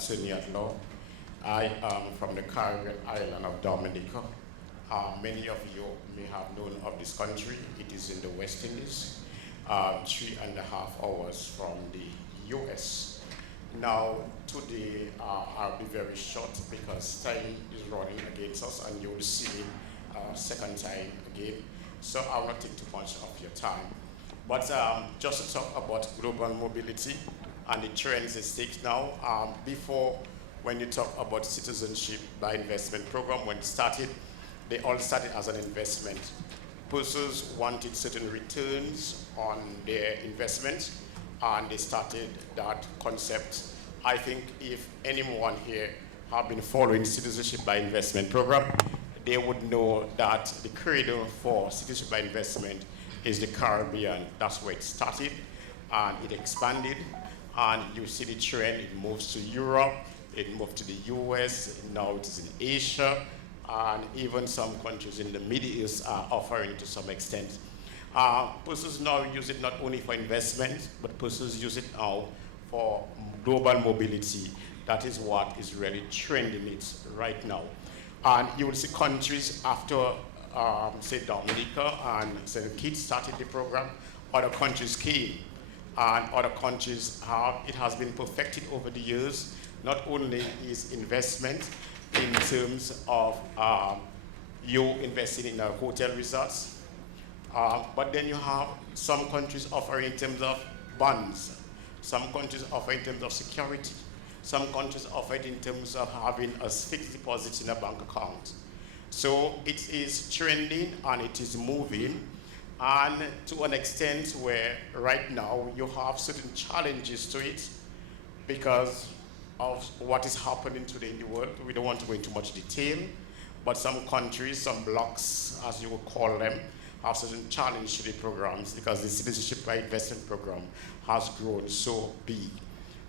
attorney at law. I am from the Caribbean island of Dominica. Many of you may have known of this country. It is in the West Indies, 3.5 hours from the US. Now, today I'll be very short because time is running against us and you'll see me second time again. So I will not take too much of your time. But just to talk about global mobility and the trends it takes now, before when you talk about citizenship by investment program, when it started, they all started as an investment. Persons wanted certain returns on their investment, and they started that concept. I think if anyone here have been following citizenship by investment program, they would know that the cradle for citizenship by investment is the Caribbean. That's where it started, and it expanded, and you see the trend. It moves to Europe, it moved to the US, now it is in Asia, and even some countries in the Middle East are offering to some extent. Persons now use it not only for investment, but persons use it now for global mobility. That is what is really trending it right now. And you will see countries after, say, Dominica and St. Kitts started the program, other countries came. And other countries, it has been perfected over the years. Not only is investment in terms of you investing in a hotel resorts, but then you have some countries offering in terms of bonds, some countries offer in terms of security, some countries offer it in terms of having a fixed deposit in a bank account. So it is trending and it is moving, and to an extent where right now you have certain challenges to it because of what is happening today in the world. We don't want to go into much detail, but some countries, some blocks, as you would call them, have certain challenge to the programs because the citizenship by investment program has grown so big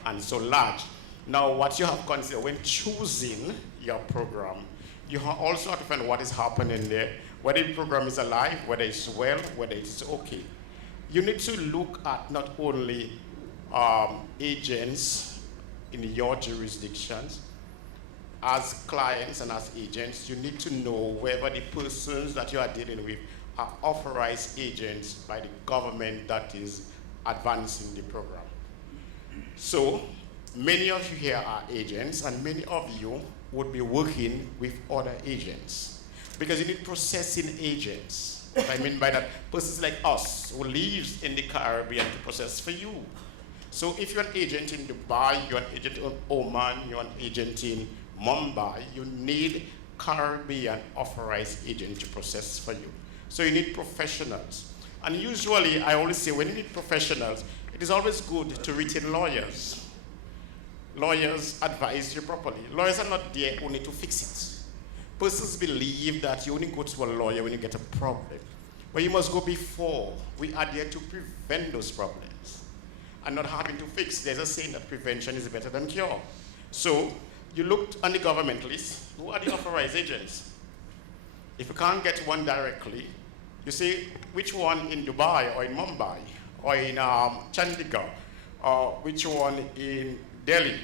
and so large. Now, what you have to consider when choosing your program, you also have to find what is happening there, whether the program is alive, whether it's well, whether it's okay. You need to look at not only agents in your jurisdictions. As clients and as agents, you need to know whether the persons that you are dealing with are authorized agents by the government that is advancing the program. So, many of you here are agents, and many of you would be working with other agents because you need processing agents. What I mean by that, persons like us who lives in the Caribbean to process for you. So if you're an agent in Dubai, you're an agent in Oman, you're an agent in Mumbai, you need Caribbean authorized agent to process for you. So you need professionals. And usually, I always say, when you need professionals, it is always good to retain lawyers. Lawyers advise you properly. Lawyers are not there only to fix it. Persons believe that you only go to a lawyer when you get a problem. But you must go before. We are there to prevent those problems and not having to fix. There's a saying that prevention is better than cure. So you look on the government list. Who are the authorized agents? If you can't get one directly, you say which one in Dubai or in Mumbai or in Chandigarh or which one in Delhi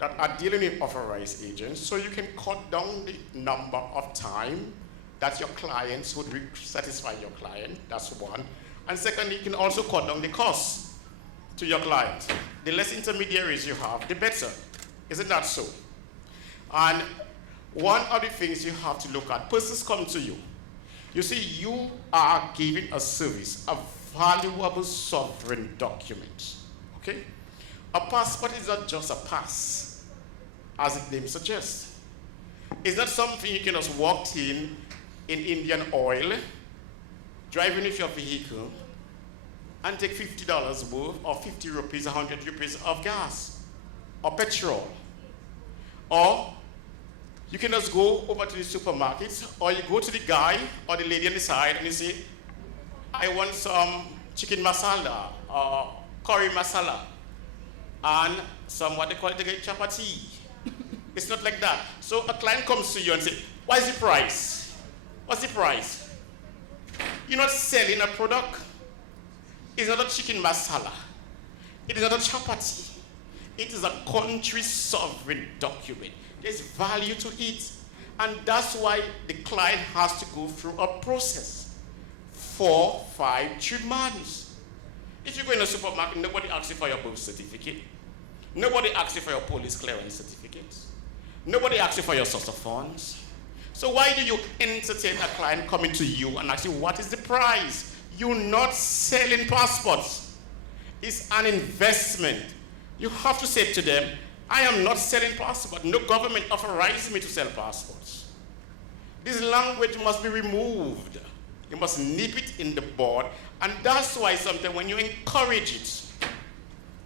that are dealing with authorized agents, so you can cut down the number of time that your clients would satisfy your client. That's one. And secondly, you can also cut down the cost to your client. The less intermediaries you have, the better. Isn't that so? And one of the things you have to look at, persons come to you. You see, you are giving a service, a valuable sovereign document. Okay? A passport is not just a pass, as its name suggests. It's not something you can just walk in Indian Oil, driving with your vehicle, and take $50 worth or 50 rupees, 100 rupees of gas or petrol. Or you can just go over to the supermarket, or you go to the guy or the lady on the side and you say, I want some chicken masala or curry masala and some what they call it again, chapati. It's not like that. So a client comes to you and says, what is the price? What's the price? You're not selling a product. It's not a chicken masala. It is not a chapati. It is a country sovereign document. There's value to it. And that's why the client has to go through a process. 4, 5, 3 months. If you go in a supermarket, nobody asks you for your birth certificate. Nobody asks you for your police clearance certificate. Nobody asks you for your source of funds. So why do you entertain a client coming to you and ask you, what is the price? You're not selling passports. It's an investment. You have to say to them, I am not selling passports. No government authorizes me to sell passports. This language must be removed. You must nip it in the bud. And that's why sometimes when you encourage it,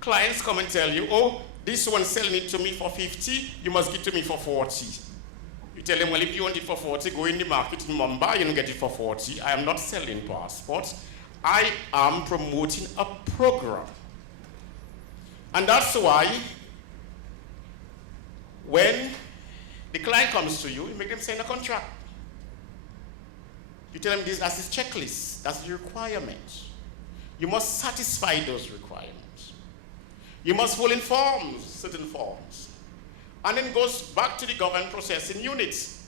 clients come and tell you, oh, this one's selling it to me for 50, you must give it to me for 40. You tell them, well, if you want it for 40, go in the market in Mumbai and get it for 40. I am not selling passports. I am promoting a program. And that's why when the client comes to you, you make them sign a contract. You tell them this, that's his checklist, that's the requirement. You must satisfy those requirements. You must fill in forms, certain forms. And then it goes back to the government processing units.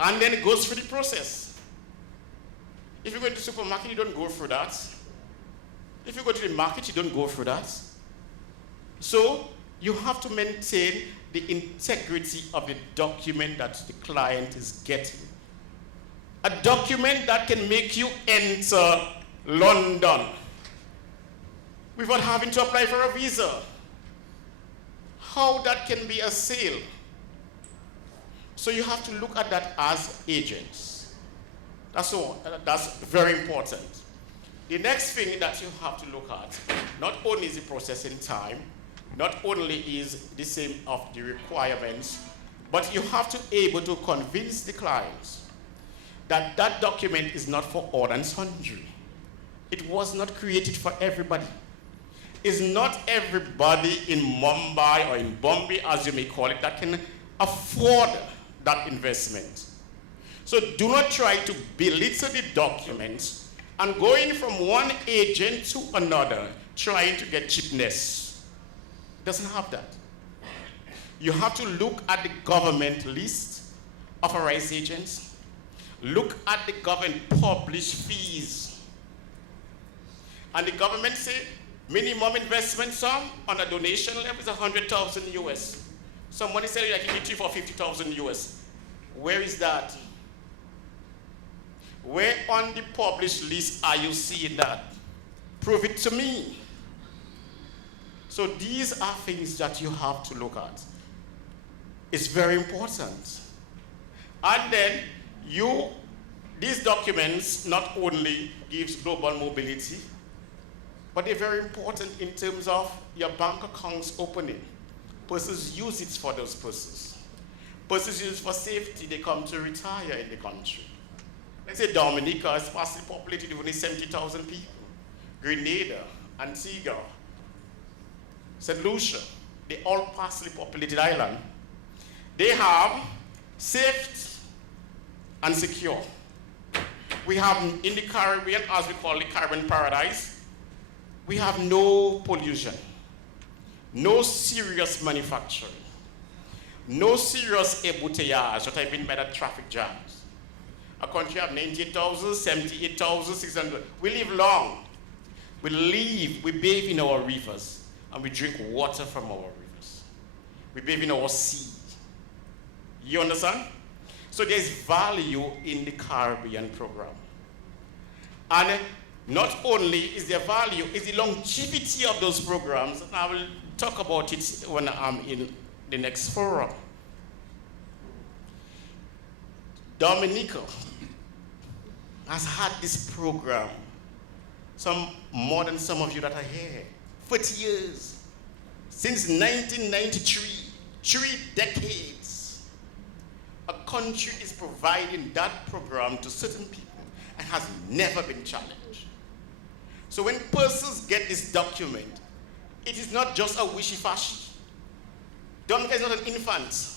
And then it goes through the process. If you go into the supermarket, you don't go through that. If you go to the market, you don't go through that. So you have to maintain the integrity of the document that the client is getting. A document that can make you enter London without having to apply for a visa. How that can be a sale. So you have to look at that as agents. That's all. That's very important. The next thing that you have to look at, not only is the processing time, not only is the same of the requirements, but you have to be able to convince the clients that that document is not for all and sundry. It was not created for everybody. It's not everybody in Mumbai or in Bombay, as you may call it, that can afford that investment. So do not try to belittle the documents and going from one agent to another, trying to get cheapness. It doesn't have that. You have to look at the government list, authorized agents. Look at the government published fees. And the government say minimum investment sum on a donation level is 100,000 US. Somebody said I can get you for 50,000 US. Where is that? Where on the published list are you seeing that? Prove it to me. So these are things that you have to look at. It's very important. And then these documents not only gives global mobility, but they're very important in terms of your bank accounts opening. Persons use it for those purposes. Persons use it for safety, they come to retire in the country. Let's say Dominica is sparsely populated with only 70,000 people. Grenada, Antigua, St. Lucia, they all sparsely populated island. They have safe and secure. We have in the Caribbean, as we call the Caribbean paradise, we have no pollution, no serious manufacturing, no serious embouteillage, what I mean by that traffic jams. A country have 98,000, 78,600. We live long. We bathe in our rivers, and we drink water from our rivers. We bathe in our sea. You understand? So there's value in the Caribbean program. And not only is there value, is the longevity of those programs, and I will talk about it when I'm in the next forum. Dominica has had this program, more than some of you that are here, 40 years. Since 1993, 3 decades. A country is providing that program to certain people and has never been challenged. So when persons get this document, it is not just a wishy-washy. Dominica is not an infant.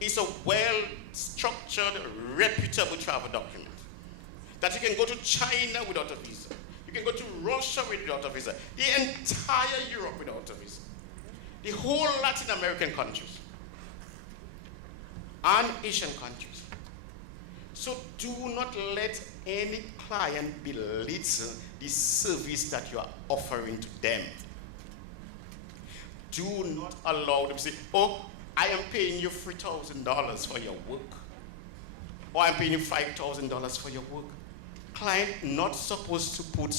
It's a well-structured, reputable travel document that you can go to China without a visa. You can go to Russia without a visa. The entire Europe without a visa. the whole Latin American countries and Asian countries. So do not let any client belittle the service that you are offering to them. Do not allow them to say, oh, I am paying you $3,000 for your work. Or I'm paying you $5,000 for your work. Client not supposed to put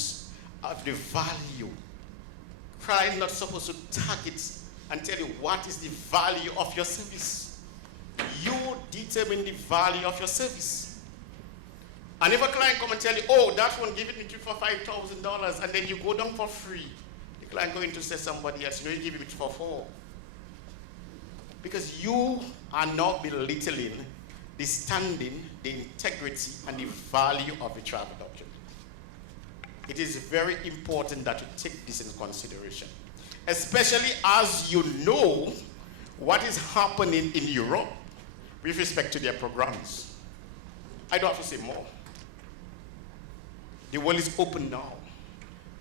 the value. Client not supposed to target and tell you what is the value of your service. You determine the value of your service. And if a client come and tell you, oh, that one give it me for $5,000, and then you go down for free, the client going to say somebody else, you give it for $4,000. Because you are not belittling the standing, the integrity, and the value of the travel document. It is very important that you take this into consideration, especially as you know what is happening in Europe with respect to their programs. I don't have to say more. The world is open now.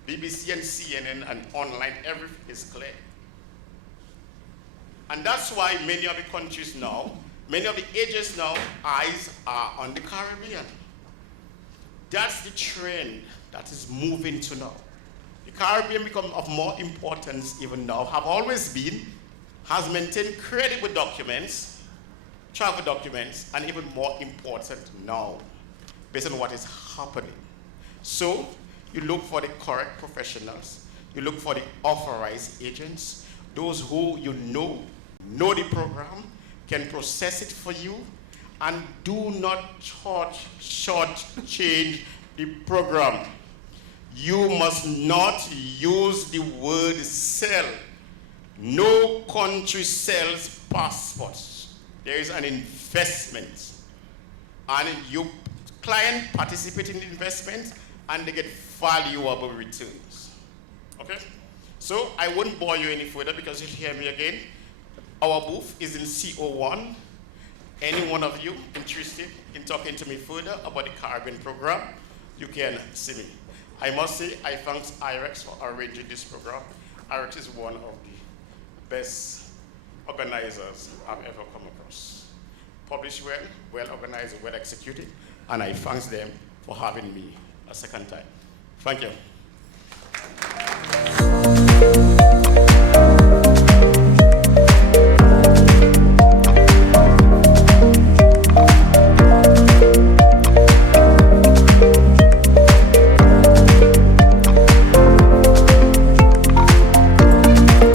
BBC and CNN and online, everything is clear. And that's why many of the countries now, many of the agents now, eyes are on the Caribbean. That's the trend that is moving to now. The Caribbean become of more importance even now, have always been, has maintained credible documents, travel documents, and even more important now, based on what is happening. So, you look for the correct professionals, you look for the authorized agents, those who you know the program, can process it for you, and do not shortchange the program. You must not use the word sell. No country sells passports. There is an investment. And your client participates in the investment and they get valuable returns. Okay? So I won't bore you any further because you'll hear me again. Our booth is in CO1. Any one of you interested in talking to me further about the Caribbean program, you can see me. I must say, I thank IREX for arranging this program. IREX is one of the best organizers I've ever come across. Published well, well organized, well executed, and I thank them for having me a second time. Thank you.